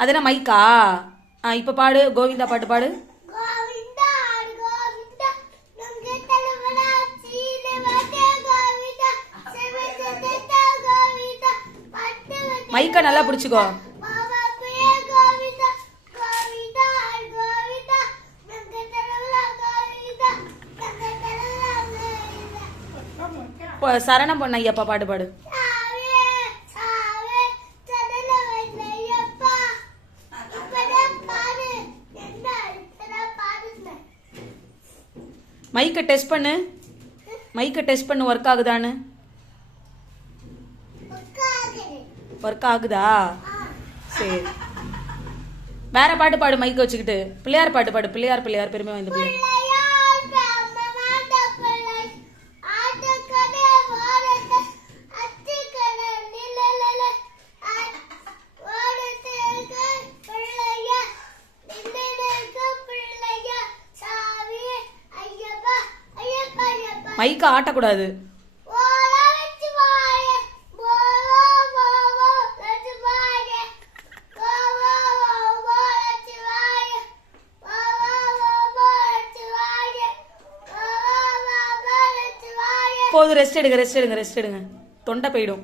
அதென்ன மைக்கா? இப்போ பாடு, கோவிந்தா பாட்டு பாடு. மைக்கா நல்லா பிடிச்சிக்கோ. சரணம் பொண்ணு ஐயப்பா பாட்டு பாடு. மைக்கை டெஸ்ட் பண்ணு, மைக்கை டெஸ்ட் பண்ணு, ஒர்க் ஆகுதான்னு. ஒர்க் ஆகுதா? சரி, வேற பாட்டு பாடு மைக்கை வச்சுக்கிட்டு. பிள்ளையார் பாட்டு பாடு. பிள்ளையார் பிள்ளையார் பெருமை வாய்ந்த பிள்ளையார். மைக்கை ஆட்டக்கூடாது. போதும், ரெஸ்ட் எடுங்க, ரெஸ்ட் எடுங்க, ரெஸ்ட் எடுங்க. தொண்டை போயிடும்.